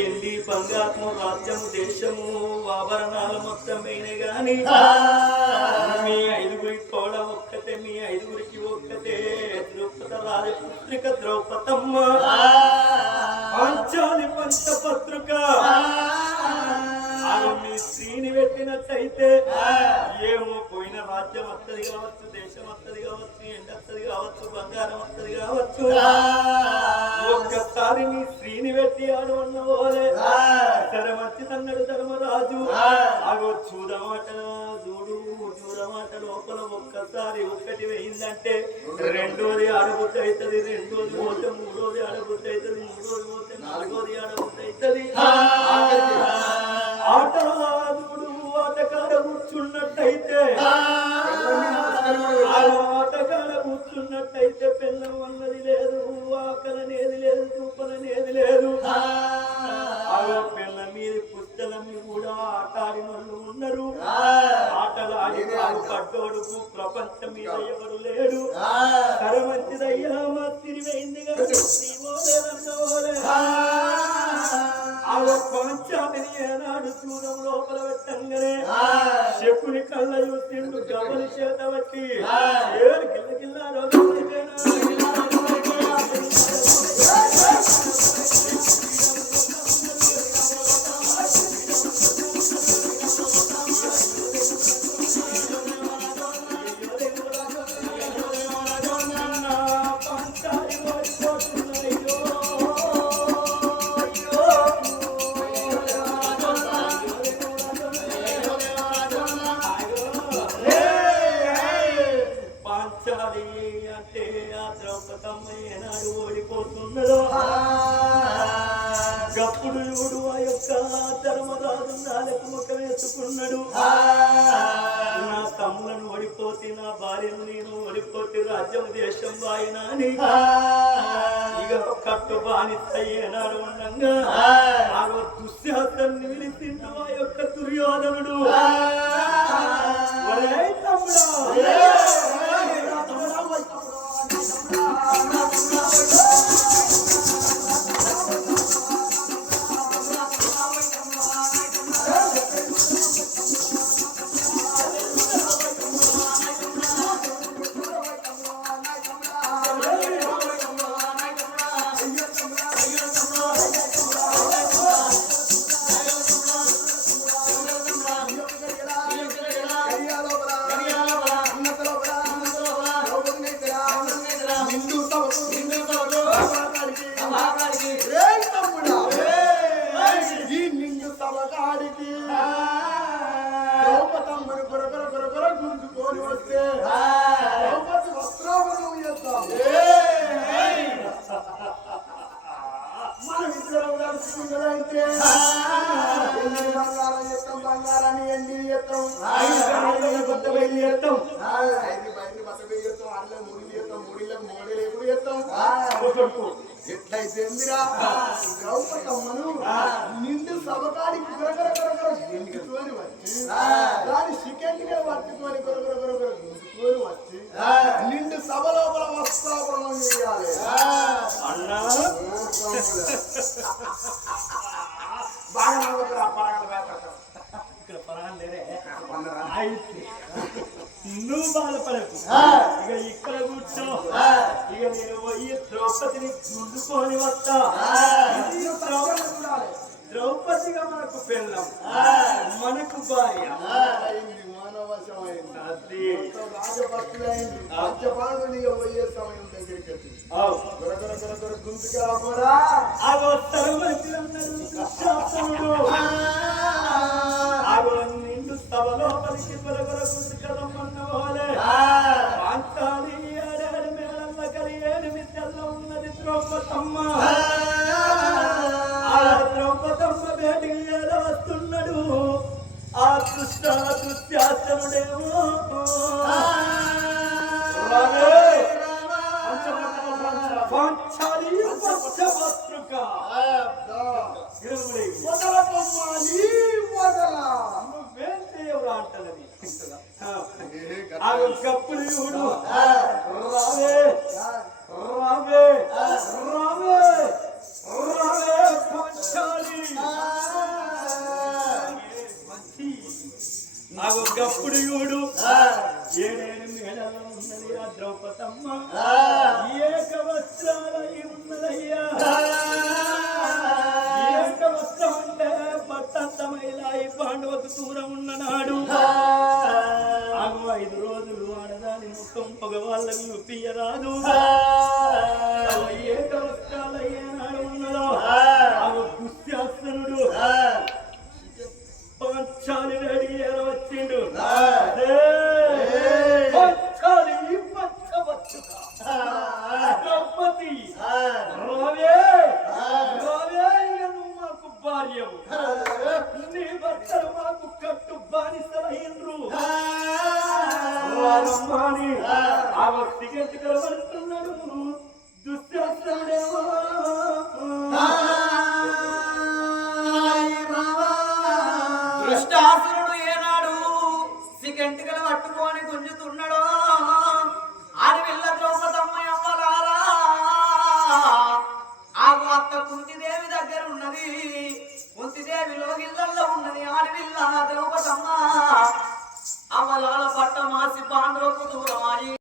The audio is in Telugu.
ఎండి బంగాత్మ రాజ్యము దేశము ఆభరణాలు మొత్తం అయినాయి గాని మీ ఐదుగురి తోడ ఒక్కతే మీ ఐదుగురికి ఒక్కతే ద్రౌపద రాజపుత్రిక ద్రౌపదమ్మ. పాంచాలి పంచ పత్రిక. మీ స్త్రీని పెట్టినట్టయితే ఏమో పోయిన రాజ్యం వస్తుంది కావచ్చు దేశం వస్తుంది కావచ్చు ఎండ వస్తుంది కావచ్చు బంగారం వస్తుంది కావచ్చు. ఒక్కసారి మీ స్త్రీని పెట్టి ఆడు అన్న పోలే సరే మంచిదన్నాడు ధర్మరాజు. అగో చూడమాట చూడు చూడమాట లోపల ఒక్కసారి ఒక్కటి వేయిందంటే రెండోది ఆడబుద్ధి అవుతుంది రెండోది పోతే మూడోది ఆడబుద్ధి అవుతుంది మూడోది పోతే నాలుగోది ఆడబుద్ధి అవుతుంది పుస్తలమ్మి కూడా ఆటాడిన వాళ్ళు ఉన్నారు ఆటలు ఆడి వాడు పడ్డోడుకు ప్రపంచం మీద ఎవరు లేడు. సరే మంచిదయ్యా మా తిరివైంది. ఆ. పంచామిని ఏనాడు చూడం లోపల పెట్టంగానే శకుని కళ్ళ చూసిండు గమని చేత బట్టి ఓడిపోతున్నదో గప్పుడు చూడు ఆ యొక్క ధర్మరాజు నాలుగు ముఖ వేసుకున్నాడు. నా తమ్ములను ఓడిపోతే నా భార్యను నేను ఓడిపోతే రాజ్యం దేశం వాయినా ఇక కట్టు బానిసయ్యేనాడు ఉండగా. ఆ దుశ్శాసన్ని విలిసిండు ఆ యొక్క దుర్యోధనుడు. తమ్ముడు. కలుసుకున్నదైతే ఎన్ని బంగారం చేస్తాం బంగారాన్ని ఎన్ని చేస్తాం కొత్త బయలు చేస్తాం ఐదు బయలు బట్ట చేస్తాం అట్లా ముడి చేస్తాం ముడిలకు మోడీలు ఎప్పుడు చేస్తాం ఎట్లయితే ఎందిరా? ద్రౌపదమ్మను నిండు సభకాడికి కొరకొర దాని సెకండ్గా అయితే నువ్వు బాధపడకు. ఇక ఇక్కడ కూర్చో. ఇక నేను పోయి ద్రౌపదిని గుండుకొని వస్తా. ద్రౌపదిగా మనకు పెళ్ళం. మనకు భార్య. అయింది మానవశమైంది అది. సూర్యుడు రావే రావే రావే రావే పంచాలి నాకు ఒకప్పుడు యుడు మగవాళ్ళకి చూపియరాదు ఏక వస్త్రాలయ్యేనాడు ఉన్నదో రారమ్మాని ఆ వ్యక్తికి ఎందుకు కనబడుతున్నాడు దుశ్శాసనుడేమో దృష్టాసురుడు ఏనాడు సిగంటికలు పట్టుకొని గుంజుతున్నాడో? అడవిల్ల ద్రౌపదమ్మ అవ్వలారా ఆగు అత్త కుంతిదేవి దగ్గర ఉన్నది. కుంతిదేవి లోగిళ్ళల్లో ఉన్నది అడవిల్ల ద్రౌపదమ్మ. అమ్మ లాల పట్ట మాసి పాండ్రకు దూరమాయి